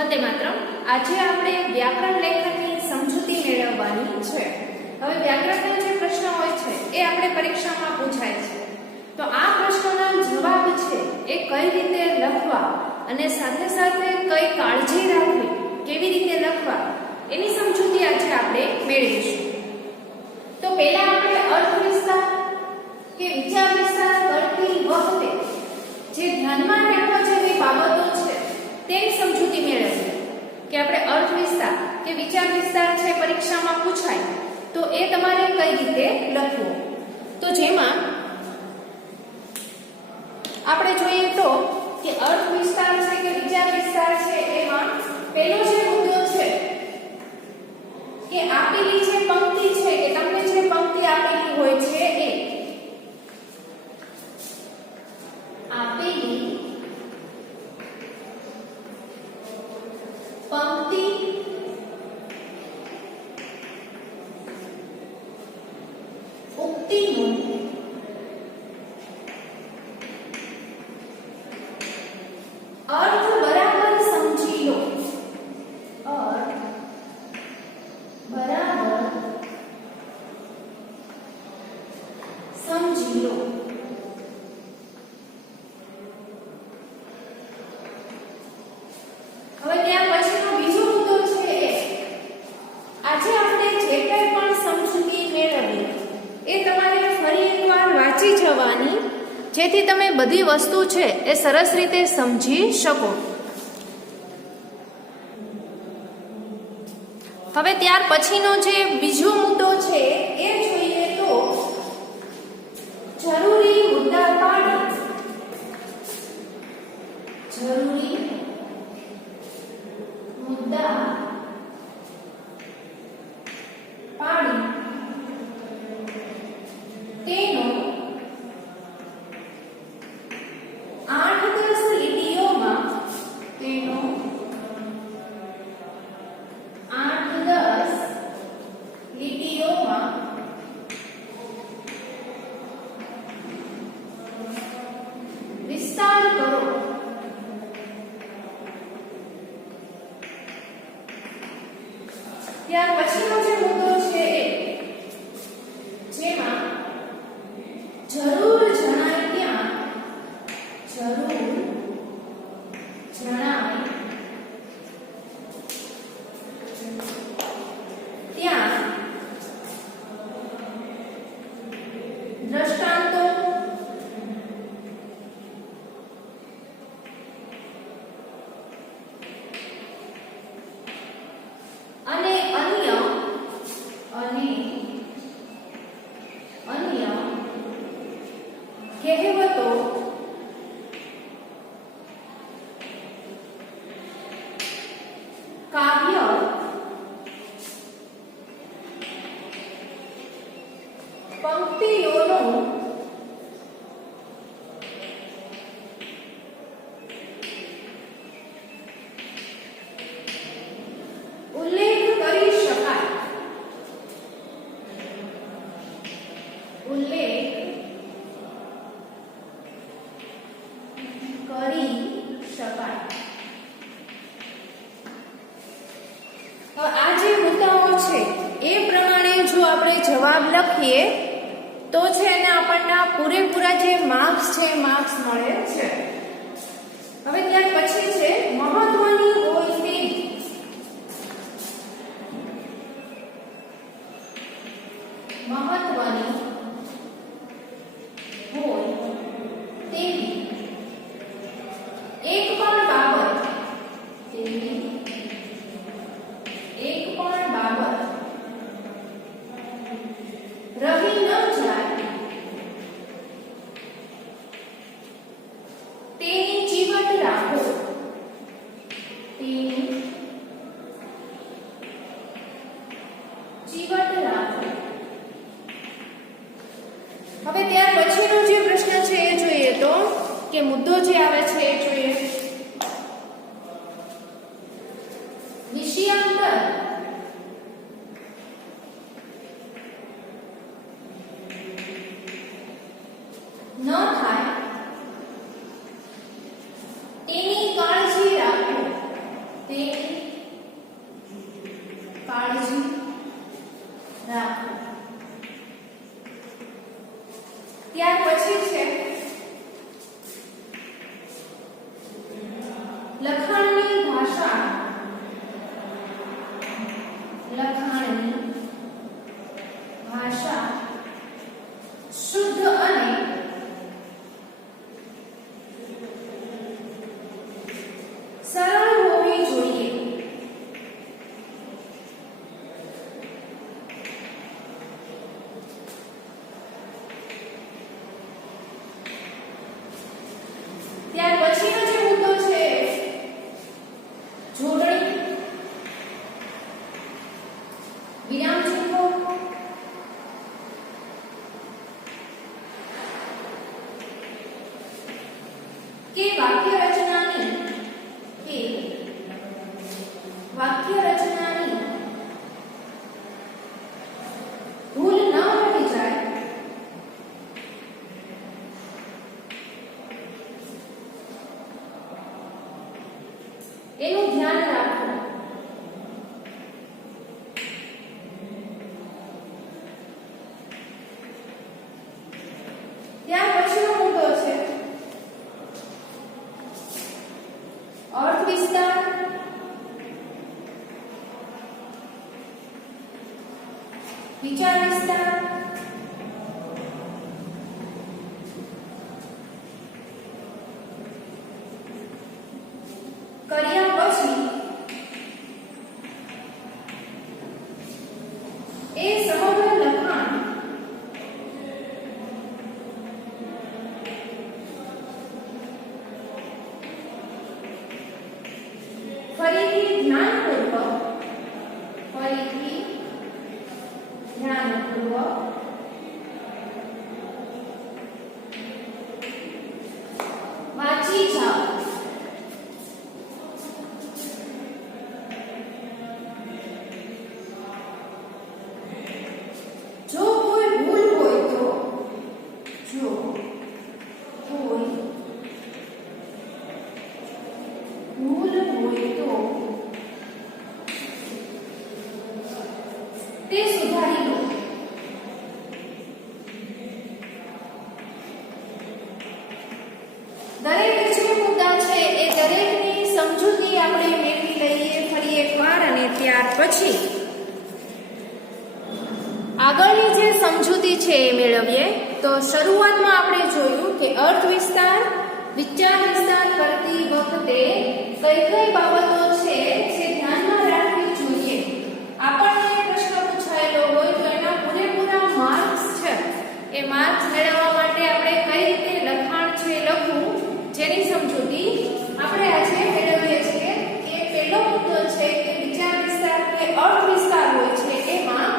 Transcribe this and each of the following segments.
વંદે માતરમ. આજે આપણે વ્યાકરણ લેખનની સમજૂતી મેળવવાની છે. હવે વ્યાકરણના જે પ્રશ્ન હોય છે એ આપણે પરીક્ષામાં પૂછાય છે. તો આ પ્રશ્નોના જવાબ છે એ કઈ રીતે લખવા અને સાથે સાથે કઈ કાળજી રાખવી, કેવી રીતે લખવા એની સમજૂતી આજે આપણે મેળવીશું. તો પહેલા આપણે અર્થ વિસ્તાર કે વિચાર વિસ્તાર કરતી વખતે જે ધ્યાનમાં રાખવા જેવી બાબતો છે તેની સમજૂતી મેળવીએ કે આપણે અર્થ વિસ્તાર કે વિચાર વિસ્તાર છે પરીક્ષામાં પૂછાય તો એ તમારે કઈ રીતે લખવો. તો જેમાં આપણે જોઈએ તો કે અર્થ વિસ્તાર છે કે વિચાર વિસ્તાર છે એમાં પહેલો જે મુદ્દો છે કે આપેલી જે પંક્તિ છે કે તમને જે પંક્તિ આપેલી હોય છે એ આપેલી પંક્તિ ઉક્તિનું અર્થ બરાબર સમજી લો. અર્થ બરાબર સમજી લો. હવે ત્યાર પછીનો બીજો મુદ્દો છે આજે આપણે જે કંઈ પણ સમજૂતી મેળવીએ એ તમારે ફરી એકવાર વાંચી જવાની, જેથી તમે બધી વસ્તુ છે એ સરસ રીતે સમજી શકો. હવે ત્યાર પછીનો જે બીજો મુદ્દો છે એ જોઈએ તો જરૂરી મુદ્દા પાડી. જરૂરી મુદ્દા પાડી તેનો 8-10 લીટીઓમાં તેનો 8-10 લીટીઓમાં વિસ્તાર કરો. ત્યાર પછીનો જે મુદ્દો છે એ જેમાં જરૂર જણાય ત્યાં જરૂર જણાય ત્યાં દ્રષ્ટાંતો અને અન્ય કહેવતો કાવ્ય પંક્તિઓનો ઉલ્લેખ કરી શકાય. ઉલ્લેખ કરી શકાય. હવે આ જે મુદ્દાઓ છે એ પ્રમાણે જો આપણે જવાબ લખીએ તો છે એને આપણને પૂરેપૂરા જે માર્ક્સ છે માર્ક્સ મળે છે. હવે ત્યાર પછી છે મહત્વની હોય તેવી. મહત્વની હોય તેવી એક પણ બાબત રહી ન જાય તેની ચીવટ રાખો. તેની ચીવટ રાખો. હવે ત્યાર પછીનો જે પ્રશ્ન છે એ જોઈએ તો કે મુદ્દો જે આવે છે એ જોઈએ વિષયાંતર ન થાય તેની કાળજી રાખો. તેની કાળજી રાખો. ત્યાર પછી છે લખાણની ભાષા. લખાણની ભાષા શુદ્ધ અને સરળ હોવી જોઈએ. ત્યાર પછીનો જે મુદ્દો છે જોડણી, વિરામ ચિહ્નો, કે વાક્ય રચનાની ભૂલ ન રહી જાય એનું ધ્યાન રાખવું. ત્યાર પછીનો મુદ્દો છે અર્થ વિસ્તાર, વિચાર વિસ્તાર, કર્યા પછી એ સમગ્ર લખાણ ફરીથી ધ્યાનપૂર્વક વાંચી જાઓ. જો કોઈ ભૂલ હોય તો તે સુધારી લો. દરેક જે મુદ્દા છે એ દરેકની સમજૂતી આપણે મેળવી લઈએ ફરી એકવાર, અને ત્યાર પછી આગળની જે સમજૂતી છે એ મેળવીએ. તો શરૂઆતમાં આપણે જોયું કે અર્થ વિસ્તાર, વિચાર વિસ્તાર કરતી વખતે કઈ કઈ બાબતો છે જે ધ્યાનમાં રાખવી જોઈએ. આપણને પ્રશ્ન પૂછાયેલો હોય તો એના પૂરેપૂરા માર્ક્સ છે એ માર્ક્સ મેળવવા માટે આપણે કઈ રીતે લખાણ છે લખવું જેની સમજૂતી આપણે આજે મેળવીએ છીએ. કે પહેલો મુદ્દો છે કે વિચાર વિસ્તાર કે અર્થ વિસ્તાર હોય છે એમાં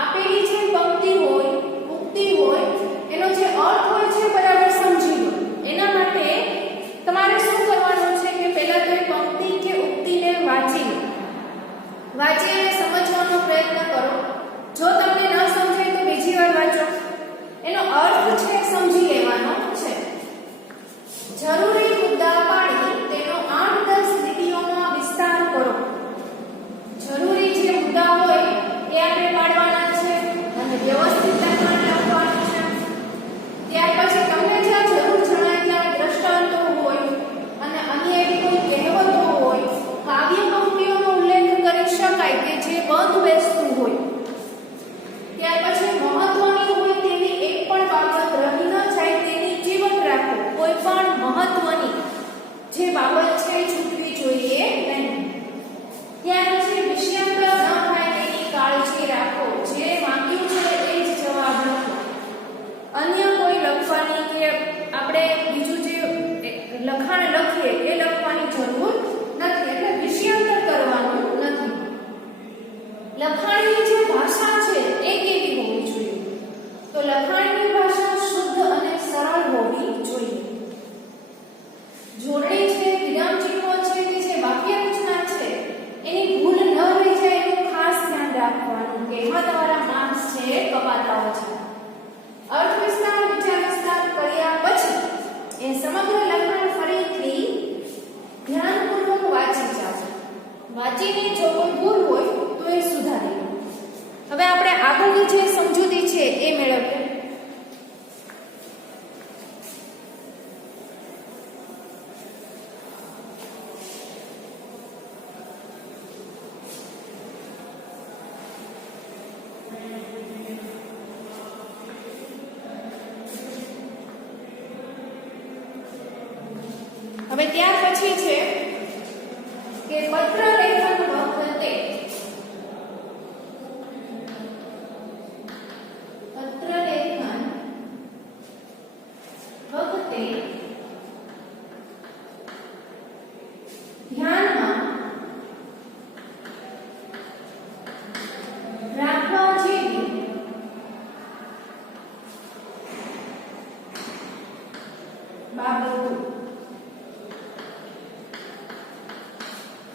આપેલી જે પંક્તિ હોય, ઉક્તિ હોય, એનો જે અર્થ હોય છે બરાબર સમજી લો. એના માટે તમારે શું કરવાનું છે કે પહેલા તો એ પંક્તિ કે ઉક્તિને વાંચી લો. વાંચીને સમજવાનો પ્રયત્ન કરો. જો તમને ન સમજાય તો બીજી વાર વાંચો. એનો અર્થ છે સમજી લેવાનો છે. જરૂરી મુદ્દા પાડી તેનો 8-10 લીટીઓમાં વિસ્તાર કરો. જરૂરી જે મુદ્દા હોય એ આપણે પાડવાના છે અને વ્યવસ્થિત લખવાનું છે. ત્યાર પછી તમને જ્યાં જરૂર જણાય ત્યાં દ્રષ્ટાંતો હોય અને અન્ય એવી કોઈ કહેવતો હોય, કાવ્ય પંક્તિઓનો ઉલ્લેખ કરી શકાય કે જે બંધ બેસતું હોય. ત્યાર પછી મહત્વની હોય તેવી એક પણ બાબત રહી ન જાય તેની જીવન રાખો. કોઈ પણ મહત્વની જે બાબત છે છૂટવી જોઈએ નહીં. ત્યાર પછી વિષયાંતર ન થાય તેની કાળજી રાખો. જે માંગ્યું છે એ જ જવાબ લખો. અન્ય કોઈ લખવાની કે આપણે બીજું જે લખાણ લખીએ એ લખવાની જરૂર નથી. એટલે વિષયાંતર કરવાનું નથી. લખાણની જે ભાષા છે એ કેવી હોવી જોઈએ? તો લખાણની ભાષા શુદ્ધ અને સરળ હોવી જોઈએ. જોડણી છે, વિરામ ચિહ્નો છે કે જે વાક્ય રચના છે એની ભૂલ ન રહી જાય એનું ખાસ ધ્યાન રાખવાનું કે એમાં તમારા માર્ક્સ છે કપાતા હોય છે. અર્થ વિસ્તાર, વિચાર વિસ્તાર કર્યા પછી એ સમગ્ર લખાણ ફરીથી ધ્યાનપૂર્વક વાંચી જાઓ. વાંચીને જો કોઈ ભૂલ હોય તો એ સુધારી હવે ત્યાર પછી છે કે પત્ર લેખન વખતે ધ્યાનમાં રાખવા જેવી બાબતો.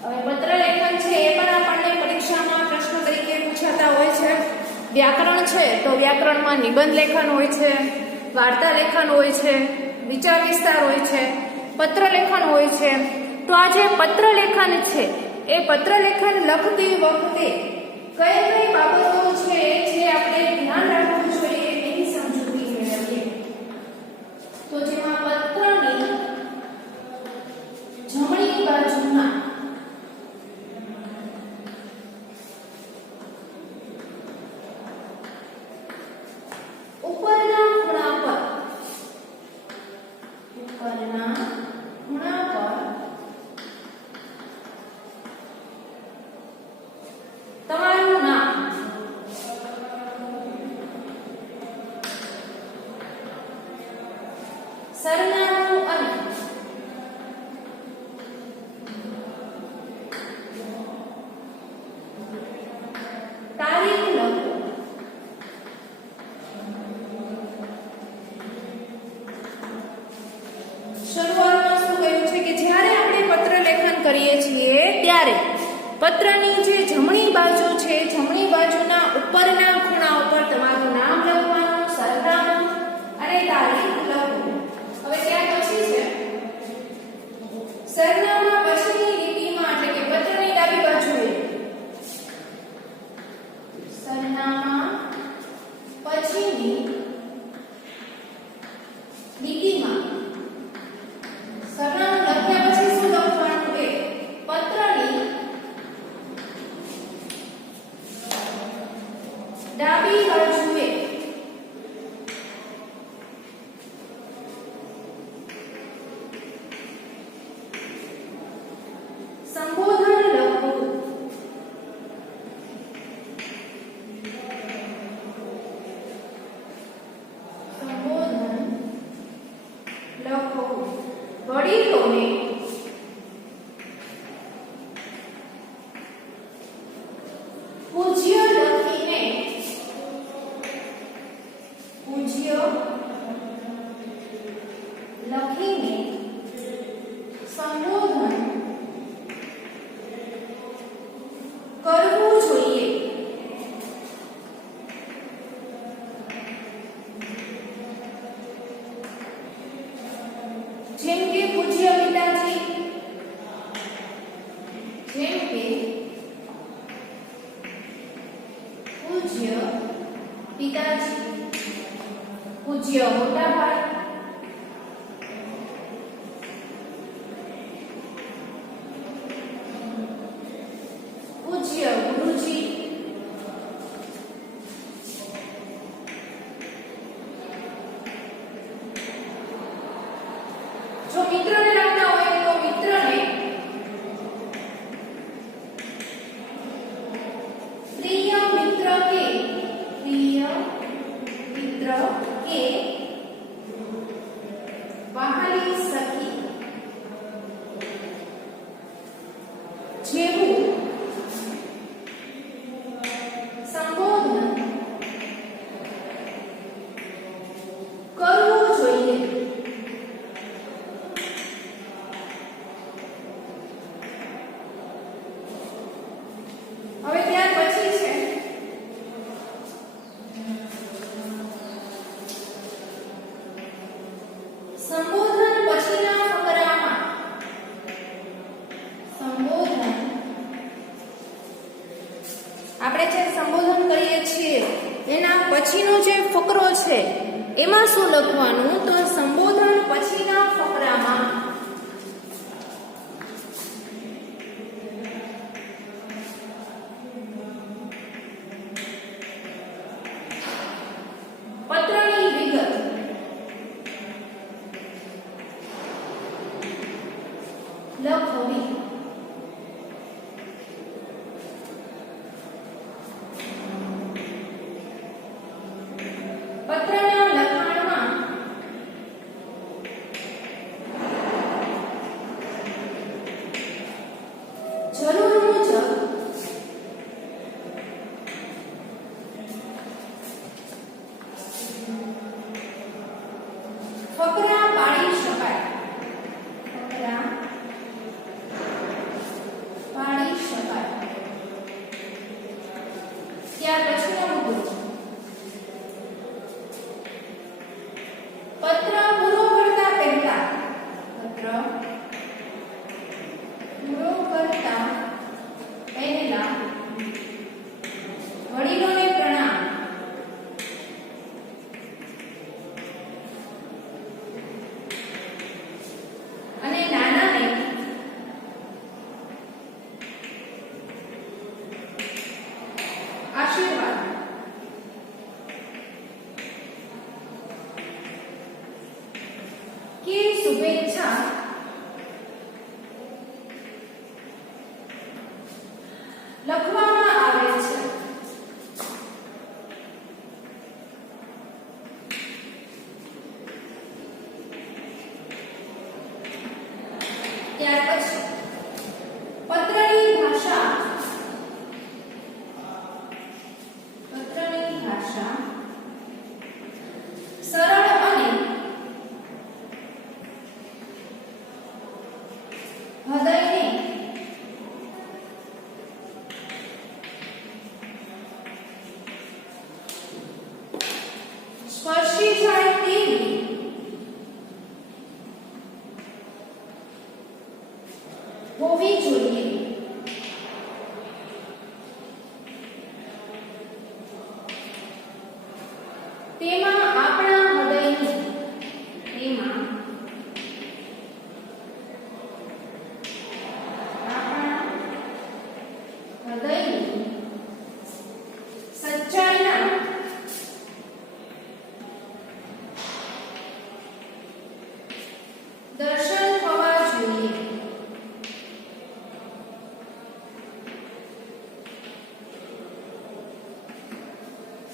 હવે પત્ર લેખન છે એ પણ આપણને પરીક્ષામાં પ્રશ્ન તરીકે પૂછાતા હોય છે. વ્યાકરણ છે તો વ્યાકરણમાં નિબંધ લેખન હોય છે, વાર્તા લેખન હોય છે, વિચાર વિસ્તાર હોય છે, પત્ર લેખન હોય છે. તો આ જે પત્ર લેખન છે એ પત્ર લેખન લખતી વખતે કઈ કઈ બાબતો છે જે આપણે ધ્યાન રાખવું જોઈએ એની સમજૂતી મેળવીએ. તો જેમાં પત્રની જમણી બાજુના ઉપરના ખૂણા પર તમારું નામ, સરનામું અને તારીખ લખો. શરૂઆતમાં શું કહ્યું છે કે જ્યારે આપણે પત્ર લેખન કરીએ છીએ ત્યારે પત્રની જે જમણી બાજુ છે, જમણી બાજુના ઉપરના ખૂણા ઉપર તમારું નામ લખવાનું, સરનામું અને તારીખ લખવું. હવે ત્યાર પછી છે સરનામા પછીની લીટીમાં એટલે કે પત્રની ડાબી બાજુએ સરનામા પછીની લીટીમાં સરનામું લખ્યા પછી શું લખવાનું કે પત્રની ડાબી બાજુએ સંબોધન લખવું. સંબોધન લખવું. વડીલોને પૂજ્ય લખીને સંબોધન કરવું જોઈએ. જેમ કે પૂજ્ય પિતાજી, જેમ કે પૂજ્ય પિતાજી, પૂજ્ય મોટા ભાઈ, પૂજ્ય ગુરુજી, જો મિત્રને લખતા હોય તો મિત્રને પ્રિય મિત્ર કે વહાલી સખી જેવું સંબોધન કરવું જોઈએ. હવે ત્યાર પછી છે સંબોધન પછીના ફકરામાં આપણે જે સંબોધન કરીએ છીએ એના પછીનો જે ફકરો છે એમાં શું લખવાનું? તો સંબોધન પછીના ફકરામાં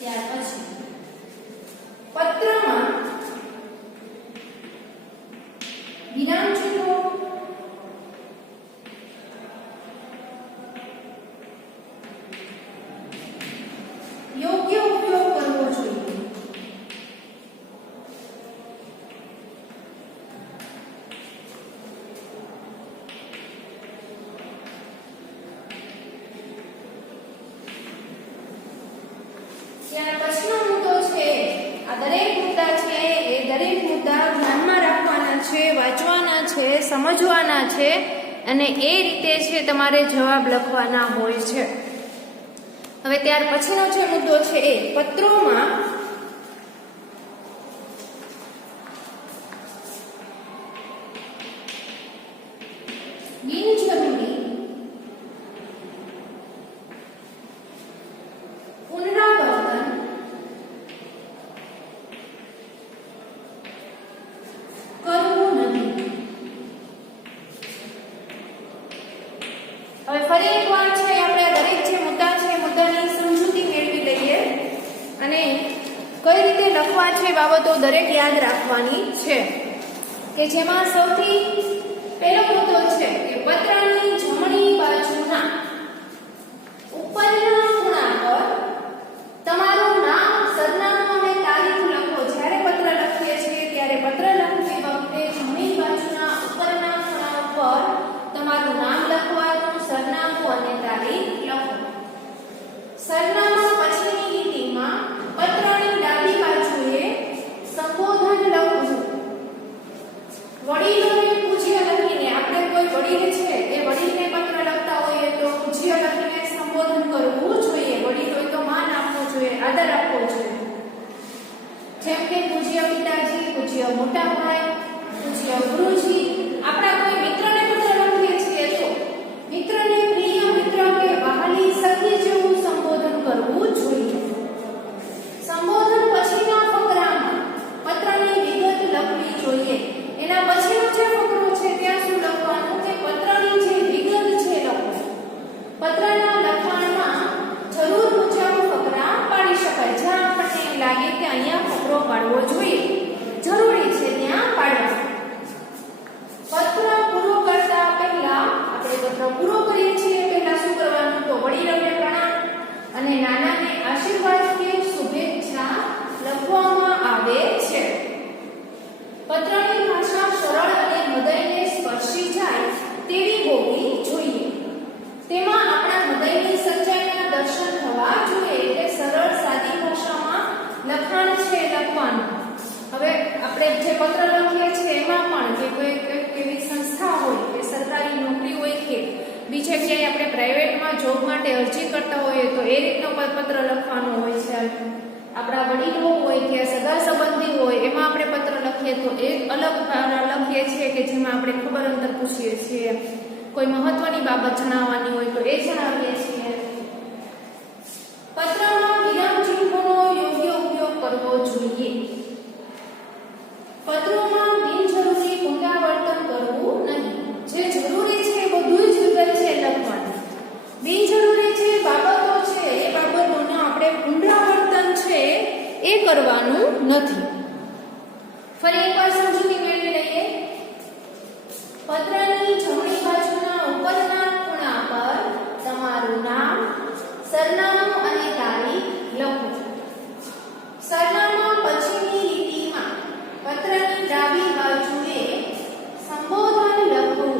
ત્યાર પછી પત્રમાં વિરામ ચિહ્નો યોગ્ય ઉપયોગ કરવો જોઈએ. ત્યાર પછીનો મુદ્દો છે, આ દરેક મુદ્દા છે એ દરેક મુદ્દા ધ્યાનમાં રાખવાના છે, વાંચવાના છે, સમજવાના છે અને એ રીતે છે તમારે જવાબ લખવાના હોય છે. હવે ત્યાર પછીનો જે મુદ્દો છે એ પત્રોમાં બિનજરૂરી પુનરાવર્તન કરવું નથી. હવે ફરી એકવાર છે આપણે દરેક જે મુદ્દા છે મુદ્દાની સમજૂતી મેળવી લઈએ અને કઈ રીતે લખવા છે બાબતો દરેક યાદ રાખવાની છે. કે જેમાં સૌથી પહેલો મુદ્દો છે કે પત્રની જમણી બાજુના ઉપરના ખૂણા પર તમારું નામ, સરનામું અને તારીખ લખો. જ્યારે પત્ર લખીએ છીએ ત્યારે પત્ર લખતી વખતે જમણી બાજુના ઉપરના ખૂણા પર તમારું નામ લખવાનું, સરનામું અને તારીખ લખો. સરનામા પછીની લીટીમાં પત્રની ડાબી બાજુએ સંબોધન લખવું. વડીલોને પૂજ્ય લખીને, આપણે કોઈ વડીલ છે એ વડીલને પત્ર લખતા હોઈએ તો પૂજ્ય લખીને સંબોધન કરવું જોઈએ. વડીલ હોય તો માન આપવું જોઈએ, આદર આપવો જોઈએ. જેમ કે પૂજ્ય પિતાજી, પૂજ્ય મોટા ભાઈ, પૂજ્ય ગુરુજી. આપણા કોઈ મિત્રને પત્ર લખીએ છીએ તો મિત્રને પ્રિય મિત્ર કે વહાલી સખી જેવું સંબોધન કરવું જોઈએ. સંબોધન પછીના ફકરામાં પત્રની વિગત લખવી જોઈએ. એના પછીનો જે ફકરો છે ત્યાં શું લખવાનું કે પત્રની જે વિગત છે લખો. પત્રના લખાણમાં જરૂર મુજબ ફકરા પાડી શકાય. જ્યાં આપણને એમ લાગે કે અહીંયા ફકરો પાડવો જોઈએ, જરૂરી છે ત્યાં પાડવા. પત્ર પૂરો કરતા પહેલા, આપણે પત્ર પૂરો કરીએ છીએ પહેલા શું કરવાનું તો વડીલોને પ્રણામ અને નાનાને આશીર્વાદ કે શુભેચ્છા લખવામાં આવે છે. પત્રની ભાષા સરળ અને હૃદયને સ્પર્શી જાય તેવી હોવી જોઈએ. તેમાં આપણા હૃદયની સચ્ચાઈના દર્શન થવા જોઈએ. એટલે સરળ સાદી ભાષામાં લખાણ છે લખવાનું. હવે આપણે જે પત્ર લખીએ છીએ એમાં પણ કે કોઈ એવી સંસ્થા હોય કે સરકારી નોકરી હોય કે બીજે ક્યાંય આપણે પ્રાઇવેટમાં જોબ માટે અરજી કરતા હોઈએ તો એ રીતનો પત્ર લખવાનો હોય છે. આપણા વડીલો હોય કે સગા સંબંધી હોય એમાં આપણે પત્ર લખીએ તો એક અલગ લખીએ છીએ કે જેમાં આપણે ખબર અંતર પૂછીએ છીએ. કોઈ મહત્વની બાબત જણાવવાની હોય તો એ જણાવીએ છીએ. પત્રમાં વિરામ ચિહ્નોનો યોગ્ય ઉપયોગ કરવો જોઈએ. પત્રોમાં બિનજરૂરી પુનરાવર્તન કરવું નહીં. જે જરૂરી છે એ બધું જ વિગત છે લખવાની. બિનજરૂરી જે બાબતો છે એ બાબતોનો આપણે પુનરાવર્તન છે એ કરવાનું નથી. ફરી એકવાર સમજૂતી મેળવી લઈએ. પત્રની જમણી બાજુના ઉપરના ખૂણા પર તમારું નામ, સરનામું અને તારીખ લખો. સરનામા પછીની લીટીમાં પત્રની ડાબી બાજુએ સંબોધન લખવું.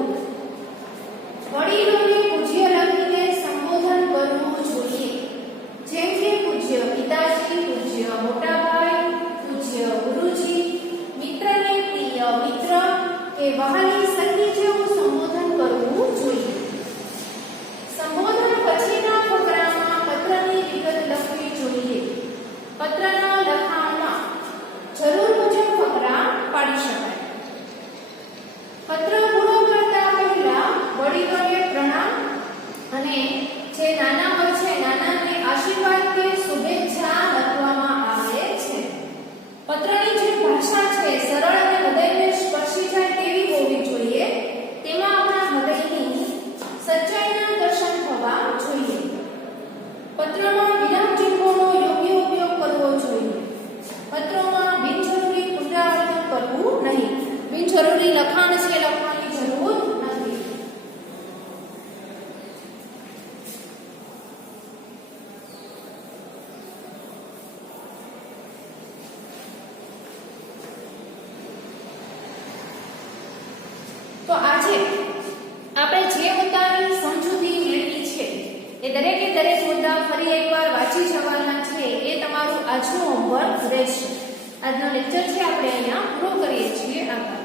વડીલોને પૂજ્ય લખીને સંબોધન કરવું જોઈએ. જેમ કે પૂજ્ય પિતાજી, પૂજ્ય મોટા ભાઈ, પૂજ્ય ગુરુજી. મિત્રને પ્રિય મિત્ર કે વહાલી સખી જેવું સંબોધન કરવું જોઈએ. સંબોધન પછીના ફકરામાં પત્રની વિગત લખવી જોઈએ. પત્રના લખાણમાં જરૂર મુજબ ફકરા પાડી શકાય. પત્ર પૂરો કરતા પહેલા વડીલોને પ્રણામ અને જે નાના હોય છે નાનાને આશીર્વાદ કે શુભેચ્છા લખવામાં આવે છે. પત્રની જે ભાષા છે સરળ અને હૃદયને સ્પર્શી જાય તેવી હોવી જોઈએ. આજે આપણે જે મુદ્દાની સમજૂતી મેળવી છે એ દરેકે દરેક મુદ્દા ફરી એકવાર વાંચી જવાના છે. એ તમારું આજનું હોમવર્ક રહેશે. આજનો લેક્ચર છે આપણે અહીંયા પૂરો કરીએ છીએ. આભાર.